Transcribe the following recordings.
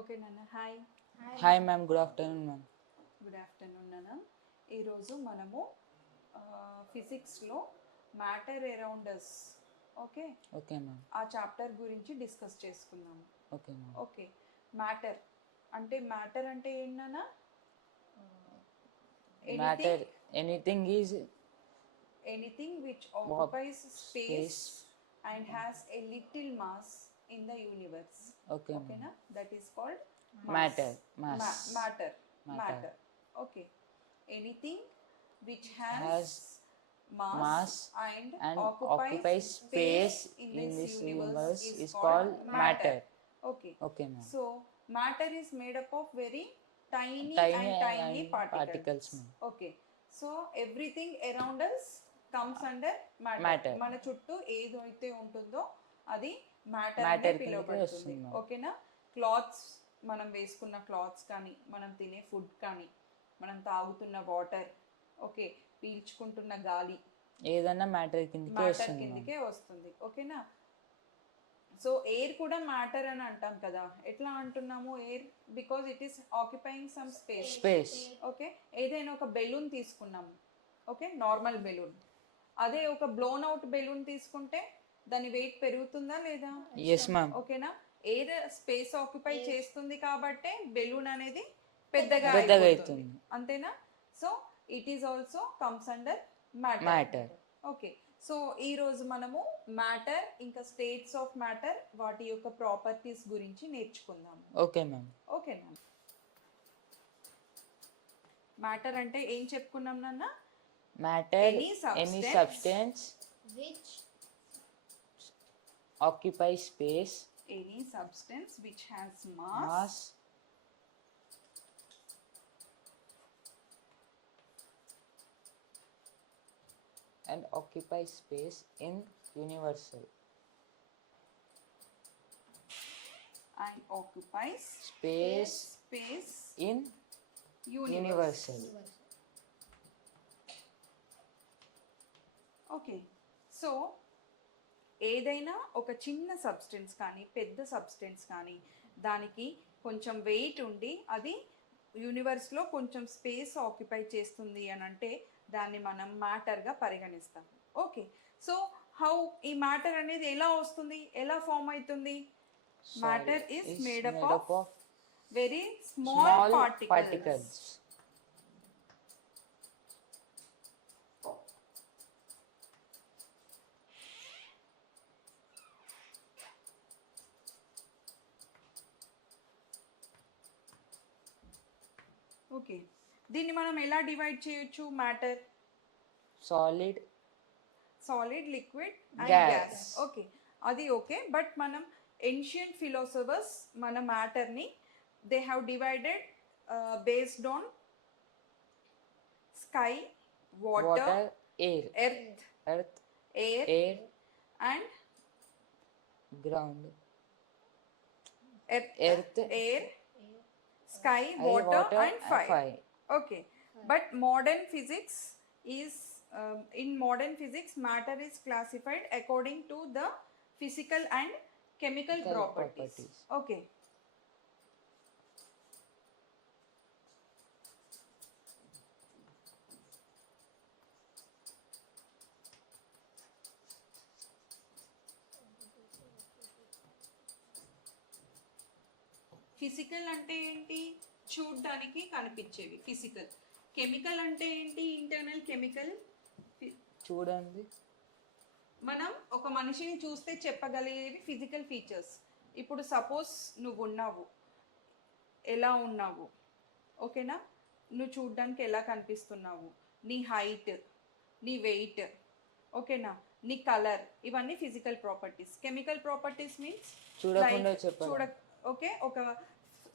ఓకే నాన్న hi. Hi ma'am, good afternoon ma'am. Good afternoon నాన్న. ఈరోజు మనము ఫిజిక్స్లో matter around us okay okay ma'am. ఆ చాప్టర్ గురించి డిస్కస్ చేసుకుందాము. Okay ma'am. ఓకే, మ్యాటర్ అంటే ఏంటన్నా? Matter anything is anything which occupies space space. And has a little mass in the universe. Okay ఓకేనా, that is called matter mass matter. Matter. Okay, anything which has has mass mass and and occupies occupies space space in in this this universe universe is is called called matter. matter. Okay. Okay ma'am. So matter is made up of very tiny Tiny and and particles, ma'am. Okay. So everything around us comes under matter. Matter. మన చుట్టూ ఏదైతే ఉంటుందో అది matter Matter అంటే కిందకే పిలువబడుతుంది. వస్తుంది, ma'am. ఓకేనా, క్లాత్స్, మనం వేసుకున్న క్లాత్స్ కానీ, మనం తినే ఫుడ్ కానీ, మనం తాగుతున్న వాటర్, ఓకే, పీల్చుకుంటున్న గాలి, ఏదన్నా మ్యాటర్ కిందకే మ్యాటర్ వస్తుంది కిందకే వస్తుంది. ఓకేనా, సో ఎయిర్ కూడా మ్యాటర్ అని అంటాం కదా. ఎట్లా అంటున్నాము air? Because it is occupying some space. Space. Okay, ఏదైనా ఒక బెలూన్ తీసుకున్నాము, ఓకే, నార్మల్ బెలూన్. అదే ఒక బ్లోన్ అవుట్ బెలూన్ తీసుకుంటే దాని వెయిట్ పెరుగుతుందా లేదా? Yes ma'am. ఓకేనా, ఎయిర్ స్పేస్ ఆక్యుపై చేస్తుంది కాబట్టే బెలూన్ అనేది పెద్దగా పెద్దగా అయిపోతుంది. అవుతుంది. అంతేనా? So it is also comes under matter. Matter. Okay, so ఈరోజు మనము మ్యాటర్ ఇంకా స్టేట్స్ ఆఫ్ మ్యాటర్, వాటి యొక్క ప్రాపర్టీస్ గురించి నేర్చుకుందాము. Okay ma'am. ఓకేనా, మ్యాటర్ అంటే ఏం చెప్పుకున్నాం నాన్న? Matter Any any substance substance which occupies space, any substance which has mass mass, and occupies space in universal and occupies space space in universal. Okay, so ఏదైనా ఒక చిన్న సబ్స్టెన్స్ కానీ పెద్ద సబ్స్టెన్స్ కానీ దానికి కొంచెం వెయిట్ ఉండి అది యూనివర్స్లో కొంచెం స్పేస్ ఆక్యుపై చేస్తుంది అని అంటే దాన్ని మనం మ్యాటర్గా పరిగణిస్తాం. ఓకే, సో హౌ ఈ మ్యాటర్ అనేది ఎలా వస్తుంది, ఎలా ఫామ్ అవుతుంది? Matter is made up of very small small పార్టికల్స్. particles. ఓకే, దీన్ని మనం ఎలా డివైడ్ చేయొచ్చు? Matter Solid, solid, liquid and Gas. Gas. Okay, అది ఓకే, బట్ మనం ఏన్షియంట్ ఫిలాసఫర్స్ మన మ్యాటర్ని they have divided based on sky, water, water, air, earth, earth, air air, and ground, earth, earth, air, sky, air, water water, and fire. fire. Okay, but modern physics is in modern physics matter is classified according to the physical and chemical Chemical properties. properties. Okay, physical అంటే ఏంటి? చూడ్డానికి కనిపించేవి physical. Chemical అంటే ఏంటి? Internal chemical. చూడండి. మనం ఒక మనిషిని చూస్తే చెప్పగలిగేవి ఫిజికల్ ఫీచర్స్. ఇప్పుడు సపోజ్ నువ్వు ఉన్నావు, ఎలా ఉన్నావు, ఓకేనా, నువ్వు చూడ్డానికి ఎలా కనిపిస్తున్నావు, నీ హైట్, నీ వెయిట్, ఓకేనా, నీ కలర్, ఇవన్నీ physical properties. Chemical properties means చూడకుండా చెప్పాలి. ఓకే, ఒక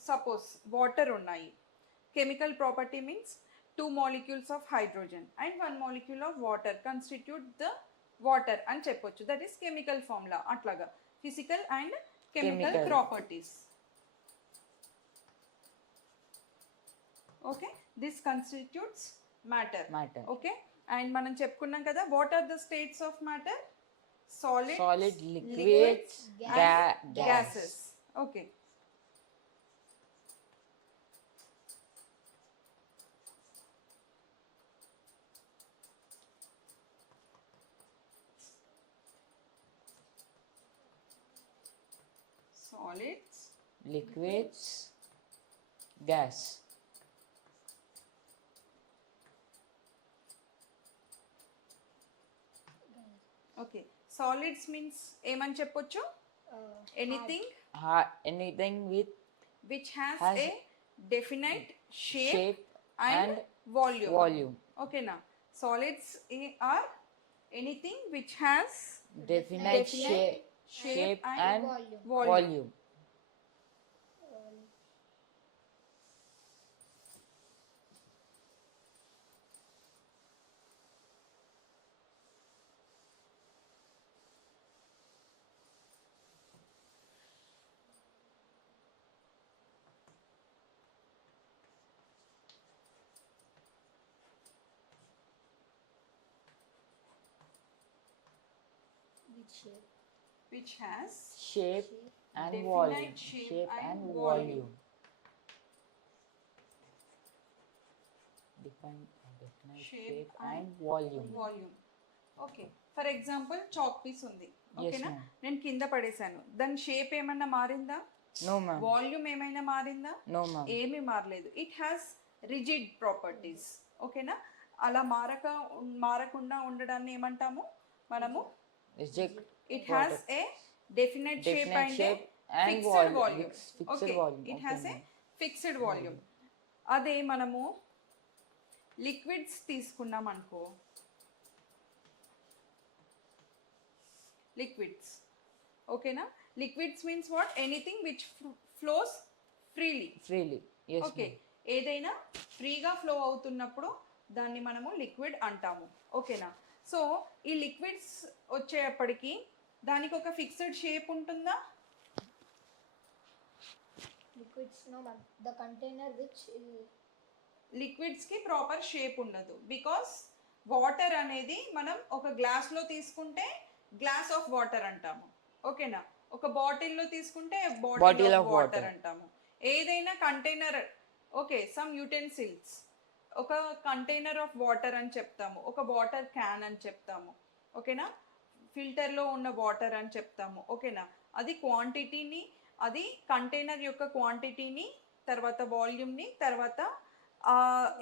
సపోజ్ వాటర్ ఉన్నాయి, chemical property means 2 molecules of hydrogen and 1 molecule of water constitute the water అని చెప్పొచ్చు. That is chemical formula. అట్లాగా physical and chemical Chemical. Properties. Okay, this constitutes matter. Matter. Okay, and మనం చెప్పుకున్నాం కదా, what are the states of matter? Solid, Solid, liquid, liquids, gas. gases. Okay, Solids, liquids, gas. Okay. Solids means ఏమని చెప్పొచ్చు? Anything Anything with which has Has a definite shape shape and and volume. volume. Okay na. Solids are anything which has Definite shape and volume. which has Shape and Definite volume. shape and volume. Define definite Shape shape and and volume. Volume. Okay, for example chalk piece ఉంది, ఓకేనా? ma'am. నేను కింద పడేశాను, దాని షేప్ ఏమన్నా మారిందా? No ma'am. Volume ఏమైనా మారిందా? No ma'am. ఏమీ మారలేదు. ఇట్ హ్యాస్ రిజిడ్ ప్రాపర్టీస్, ఓకేనా? అలా మారకుండా ఉండడాన్ని ఏమంటాము మనము? Reject. It has a definite shape Definite and shape and fixed volume. Volume. Fixed okay, volume. It Okay, has a ma'am. Fixed volume. అదే మనము లిక్విడ్స్ తీసుకున్నాం అనుకో, లిక్విడ్స్, ఓకేనా? Liquids means what? Anything which flows freely. Freely. Yes. Okay, ma'am. ఏదైనా ఫ్రీగా ఫ్లో అవుతున్నప్పుడు దాన్ని మనము లిక్విడ్ అంటాము, ఓకేనా? సో ఈ లిక్విడ్స్ వచ్చేటప్పటికి దానికి ఒక ఫిక్స్డ్ షేప్ ఉంటుందా? Liquids, no ma'am. The container which లిక్విడ్స్కి ప్రాపర్ షేప్ ఉండదు. బికాస్ వాటర్ అనేది మనం ఒక గ్లాస్లో తీసుకుంటే గ్లాస్ ఆఫ్ వాటర్ అంటాము, ఓకేనా? ఒక బాటిల్లో తీసుకుంటే bottle Bottle of of water water. అంటాము. ఏదైనా కంటైనర్, ఓకే, సమ్ యుటెన్సిల్స్, ఒక కంటైనర్ ఆఫ్ వాటర్ అని చెప్తాము, ఒక వాటర్ క్యాన్ అని చెప్తాము, ఓకేనా? ఫిల్టర్లో ఉన్న వాటర్ అని చెప్తాము, ఓకేనా? అది క్వాంటిటీని, అది కంటైనర్ యొక్క క్వాంటిటీని, తర్వాత వాల్యూమ్ని, తర్వాత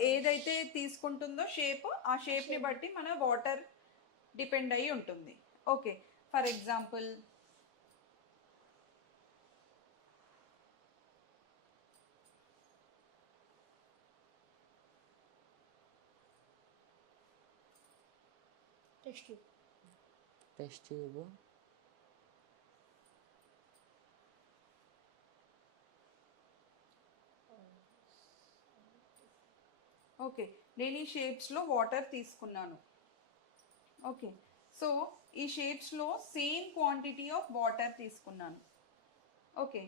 ఏదైతే తీసుకుంటుందో షేప్, ఆ షేప్ని బట్టి మన వాటర్ డిపెండ్ అయి ఉంటుంది. Okay, for example test tube. Test tube. Okay, నేను ఈ షేప్స్లో వాటర్ తీసుకున్నాను, ఓకే. సో ఈ షేప్స్లో సేమ్ క్వాంటిటీ ఆఫ్ వాటర్ తీసుకున్నాను, ఓకే.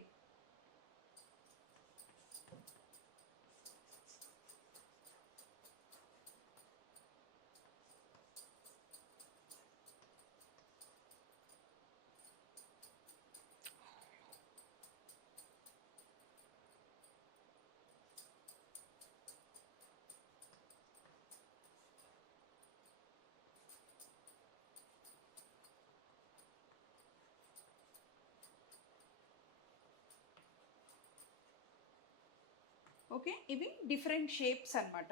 ఓకే, ఇవి డిఫరెంట్ షేప్స్ అన్నమాట.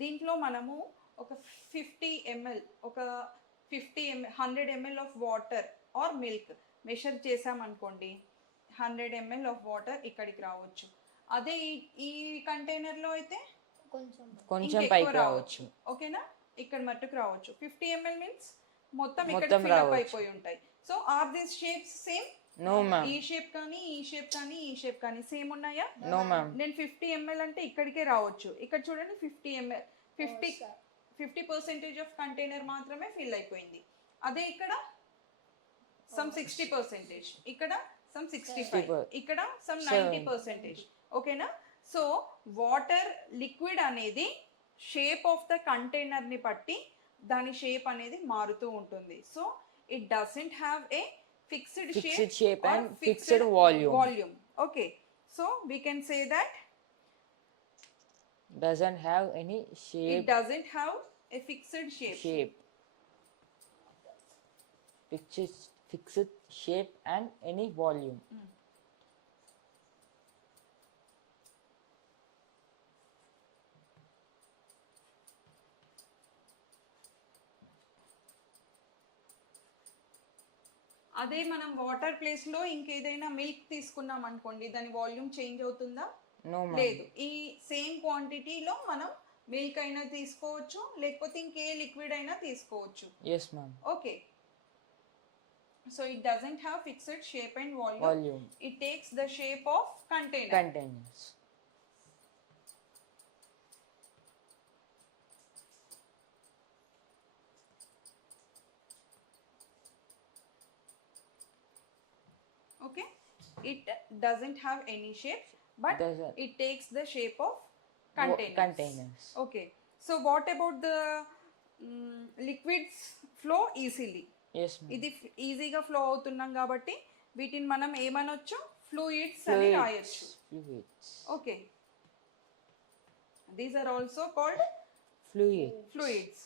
దీంట్లో మనము ఒక 50 ml, ఒక 100 ml of water are milk measure చేసామనుకోండి, 100 ml ఆఫ్ వాటర్ ఇక్కడికి రావచ్చు. అదే ఈ కంటైనర్లో అయితే కొంచెం ఇంకెక్కువ పైకి రావచ్చు. ఓకేనా? ఇక్కడ మట్టుకు రావచ్చు. 50 ml మీన్స్ మొత్తం ఇక్కడ మొత్తం ఫిల్ అప్ రావచ్చు. అయిపోయి ఉంటాయి. So are these shapes same? No ma'am. ఈ షేప్ కానీ, ఈ షేప్ కానీ, ఈ షేప్ కానీ సేమ్ ఉన్నాయా? No ma'am. నేను 50 ml అంటే ఇక్కడికే రావచ్చు. ఇక్కడ చూడండి 50 ml, 50% ఆఫ్ కంటైనర్ మాత్రమే ఫిల్ అయిపోయింది. అదే ఇక్కడ సమ్ 60%, ఇక్కడ సమ్ 65, ఇక్కడ సమ్ 90%, ఓకేనా? సో వాటర్ లిక్విడ్ అనేది షేప్ ఆఫ్ ద కంటైనర్ని బట్టి దాని షేప్ అనేది మారుతూ ఉంటుంది. So it doesn't have a fixed shape or and fixed volume. Okay, so we can say that Doesn't have any shape. it doesn't have a fixed shape. Fixed shape and any volume. అదే మనం వాటర్ ప్లేస్లో ఇంకేదైనా మిల్క్ తీసుకున్నాం అనుకోండి, దాని volume change అవుతుందా? No, ma'am. లేదు. ఈ సేమ్ క్వాంటిటీలో మనం మిల్క్ అయినా తీసుకోవచ్చు, లేకపోతే ఇంకే లిక్విడ్ అయినా తీసుకోవచ్చు. Yes, ma'am. Okay, so it doesn't have fixed shape and volume. Volume. It takes the shape of container. Containers. Okay, it doesn't have any shape, but Doesn't. it takes the shape of containers. Containers. Okay, so what about the liquids flow easily? Yes, ma'am. ఇది ఈజీగా ఫ్లో అవుతున్నాం కాబట్టి వీటిని మనం ఏమనొచ్చు, ఫ్లూయిడ్స్ అని రాయొచ్చు. Fluids. Okay, these are also called Fluid. Fluids.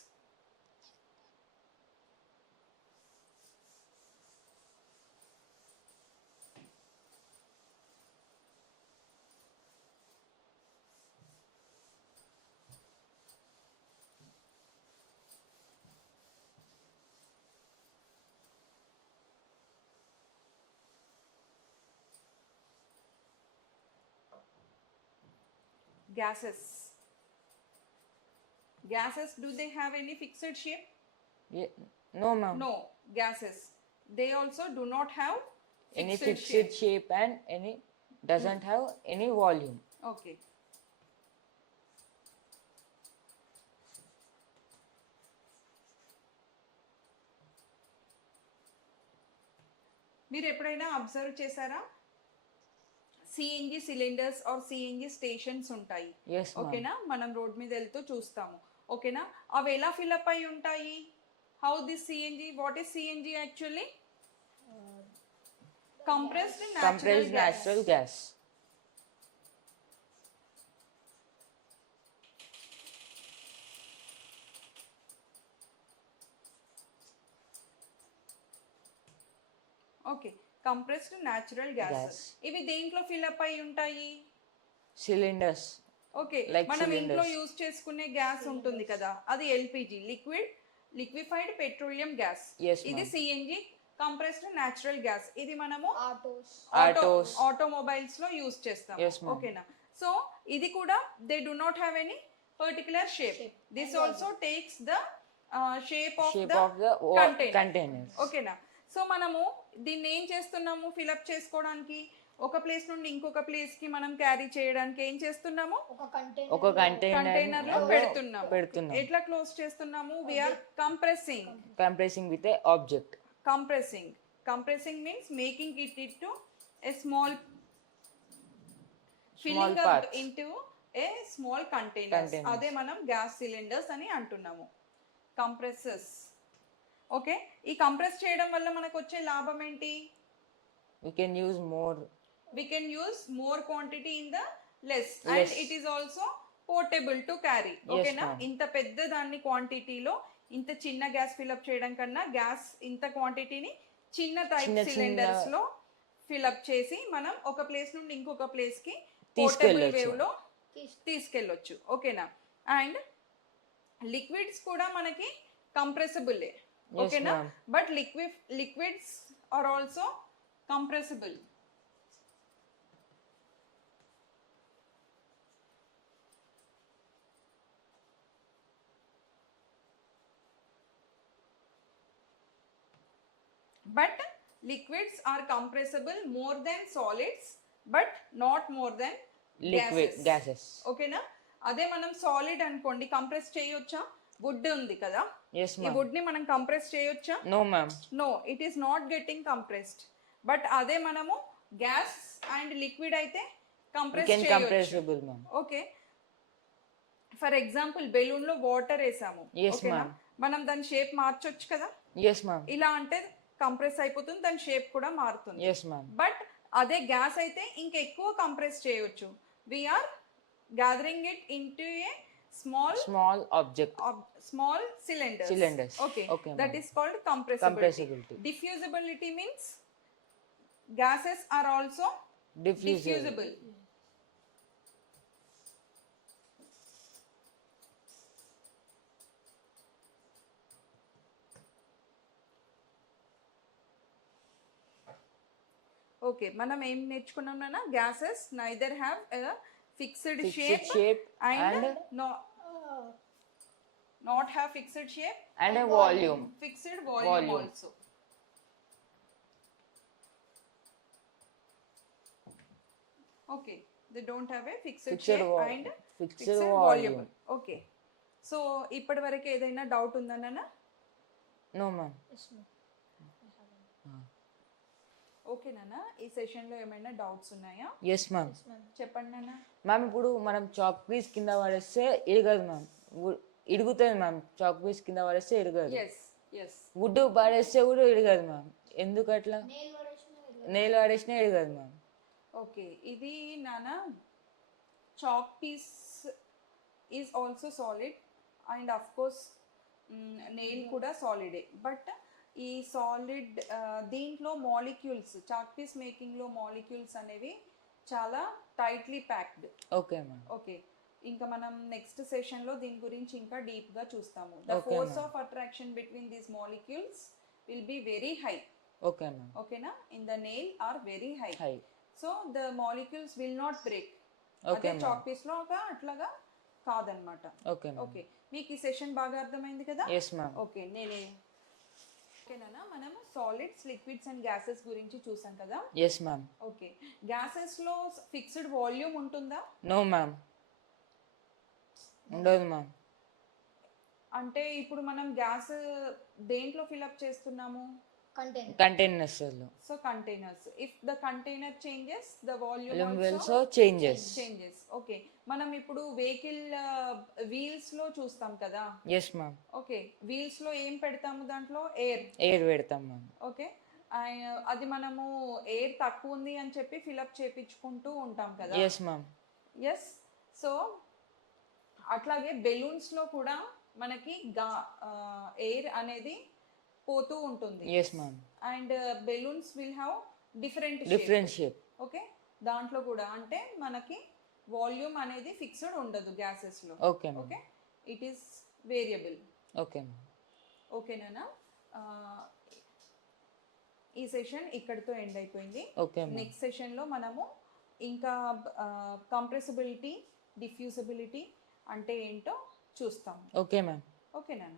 Gases. Gases, do they have any fixed shape? Yeah. No, ma'am. No, gases. They also do not have Any fixed fixed shape and any doesn't have any volume. Okay. మీరు ఎప్పుడైనా observe చేశారా, CNG cylinders or CNG stations ఉంటాయి. Yes, ma'am. ఓకేనా, మనం రోడ్ మీద వెళ్తూ చూస్తాము. ఓకేనా, అవి ఎలా ఫిల్అప్ అయి ఉంటాయి? How this CNG, what is CNG actually? Compressed Compressed natural gas. Okay, compressed natural gas. Gas. ఇవి దేంట్లో ఫిల్అప్ అయి ఉంటాయి? Cylinders. ఓకే, Like మనం ఇంట్లో cylinders. యూజ్ చేసుకునే గ్యాస్ ఉంటుంది కదా, అది LPG, liquefied petroleum gas. Yes, ఇది ma'am. CNG, compressed natural gas. ఇది మనము Autos. Autos. ఆటోమొబైల్స్ లో యూజ్ చేస్తాం. Yes, ma'am. ఓకేనా, సో ఇది కూడా they do not have any particular shape. This also takes the shape of Shape the of the containers. ఓకేనా, సో మనము దీన్ని ఏం చేస్తున్నాము, ఫిలప్ చేసుకోవడానికి ఒక ప్లేస్ నుండి ఇంకొక ప్లేస్ కి మనం క్యారీ చేయడానికి ఏం చేస్తున్నాము, ఒక కంటైనర్ ఒక కంటైనర్ లో పెడుతున్నాము. పెడుతున్నాం. ఎట్లా క్లోజ్ చేస్తున్నాము? We are compressing. Compressing with a object. Compressing means making it into a small, Small filling up parts. into a small containers. Containers. అదే మనం గ్యాస్ సిలిండర్స్ అని అంటున్నాము, కంప్రెసర్స్. ఓకే, ఈ కంప్రెస్ చేయడం వల్ల మనకు వచ్చే లాభం ఏంటి? We can use more. We can use more quantity in the less and Less. it is also portable to carry. Yes, ఓకేనా, ma'am. ఇంత పెద్ద దాన్ని క్వాంటిటీలో ఇంత చిన్న గ్యాస్ ఫిల్అప్ చేయడం కన్నా గ్యాస్ ఇంత క్వాంటిటీని చిన్న టైప్ చిన్న సిలిండర్స్ లో ఫిల్అప్ చేసి మనం ఒక ప్లేస్ నుండి ఇంకొక ప్లేస్ కి పోర్టబుల్ తీసుకెళ్ళొచ్చు. వేవ్ లో తీసుకెళ్ళొచ్చు. ఓకేనా, అండ్ లిక్విడ్స్ కూడా మనకి కంప్రెసిబుల్. ఓకేనా, ma'am. But liquids are also compressible. But liquids are compressible more than solids, but not more than Liquid gases. ఓకేనా, అదే మనం సాలిడ్ అనుకోండి, కంప్రెస్ చేయొచ్చా? వుడ్ ఉంది కదా, Yes, ఈ ma'am. వుడ్ ని మనం కంప్రెస్ చేయొచ్చా? No, ma'am. No, it is not getting compressed. But అదే మనము గ్యాస్ అండ్ లిక్విడ్ అయితే We కంప్రెస్ can చేయొచ్చు. compressible, ma'am. Okay, for example balloon లో వాటర్ వేసాము. Yes, ఓకేనా, ma'am. మనం దాని షేప్ మార్చొచ్చు కదా. Yes, ma'am. ఇలా అంటే కంప్రెస్ అయిపోతుంది, దాని షేప్ కూడా మారుతుంది. Yes, ma'am. బట్ అదే గ్యాస్ అయితే ఇంకా ఎక్కువ కంప్రెస్ చేయొచ్చు. We are gathering it into a Small object. small cylinders. Cylinders. Okay. Okay, That ma'am. is called compressibility. Compressibility. Diffusibility means gases are also diffusible. Okay, మనం ఏం నేర్చుకున్నాం నాన్న? Gases neither have fixed Fixed shape shape and and not have fixed shape and a volume. Fixed volume Volume. Also. Okay, they don't have a fixed Fixed shape vo- and fixed fixed volume. Volume. Okay, so ఇప్పటి వరకు ఏదైనా డౌట్ ఉందా నాన్న? No, ma'am. Yes, ma'am. I haven't. Okay నాన్న, ఈ సెషన్లో ఏమైనా డౌట్స్ ఉన్నాయా? Yes, ma'am. Yes, ma'am. చెప్పండి నాన్న. మ్యామ్ ఇప్పుడు మనం చాక్ పీస్ కింద పడేస్తే ఇరగదు మ్యామ్. ఇరుగుతుంది మ్యామ్. చాక్ పీస్ కింద పడేస్తే ఇరగదు. Yes yes. వుడ్ పడేస్తే కూడా ఇరగదు మ్యామ్. ఎందుకు అట్లా? Nail variation. నెయిల్ పడేసినా ఇరగదు మ్యామ్. ఓకే, ఇది నాన్న chalk piece is also solid and of course nail కూడా సాలిడే. బట్ ఈ సాలిడ్ దీంట్లో మాలిక్యూల్స్, చాక్ పీస్ మేకింగ్లో మాలిక్యూల్స్ అనేవి చాలా tightly packed. Okay ma'am. Okay, ఇంకా మనం నెక్స్ట్ సెషన్లో దీని గురించి ఇంకా డీప్గా చూస్తాము. The Okay, force ma'am. Of attraction between these molecules will be very high. Okay ma'am. ఓకేనా? In the nail are very high. High. So the molecules will not break. Okay, అదే ma'am. చాక్ పీస్ లో అట్లాగా కాదనమాట. Okay ma'am. Okay, మీకు ఈ సెషన్ బాగా అర్థమైంది కదా? Yes ma'am. ఓకే, ఓకేనా? మనము సాలిడ్స్, లిక్విడ్స్ అండ్ గ్యాసెస్ గురించి చూసాం కదా. Yes ma'am. ఓకే, గ్యాసెస్ లో ఫిక్స్డ్ వాల్యూమ్ ఉంటుందా? No ma'am. ఉండదు మ్యామ్. అంటే ఇప్పుడు మనం గ్యాస్ దేంట్లో ఫిల్అప్ చేస్తున్నాము? Container. కంటైనర్స్లో so containers. If the container changes the volume also also changes. Changes. Okay, మనం ఇప్పుడు వెహికల్ వీల్స్ లో చూస్తాం కదా. Yes ma'am. ఓకే, వీల్స్ లో ఏం పెడతాము? దాంట్లో ఎయిర్. ఎయిర్ పెడతాం మ్యామ్. ఓకే, అది మనము ఎయిర్ తక్కువ ఉంది అని చెప్పి ఫిల్అప్ చేపించుకుంటూ ఉంటాం కదా. Yes ma'am. ఎస్. సో అట్లాగే బెలూన్స్ లో కూడా మనకి ఎయిర్ అనేది పోతూ ఉంటుంది. Yes ma'am. And balloons will have different different shape. Okay, దాంట్లో కూడా అంటే మనకి వాల్యూమ్ అనేది ఫిక్స్డ్ ఉండదు గ్యాసెస్ లో. Okay ma'am. Okay, it is variable. Okay ma'am. ఓకేనా? ఈ సెషన్ ఇక్కడితో ఎండ్ అయిపోయింది. Okay ma'am. నెక్స్ట్ సెషన్లో మనము ఇంకా కంప్రెసిబిలిటీ, డిఫ్యూజిబిలిటీ అంటే ఏంటో చూస్తాం. Okay ma'am. ఓకేనా?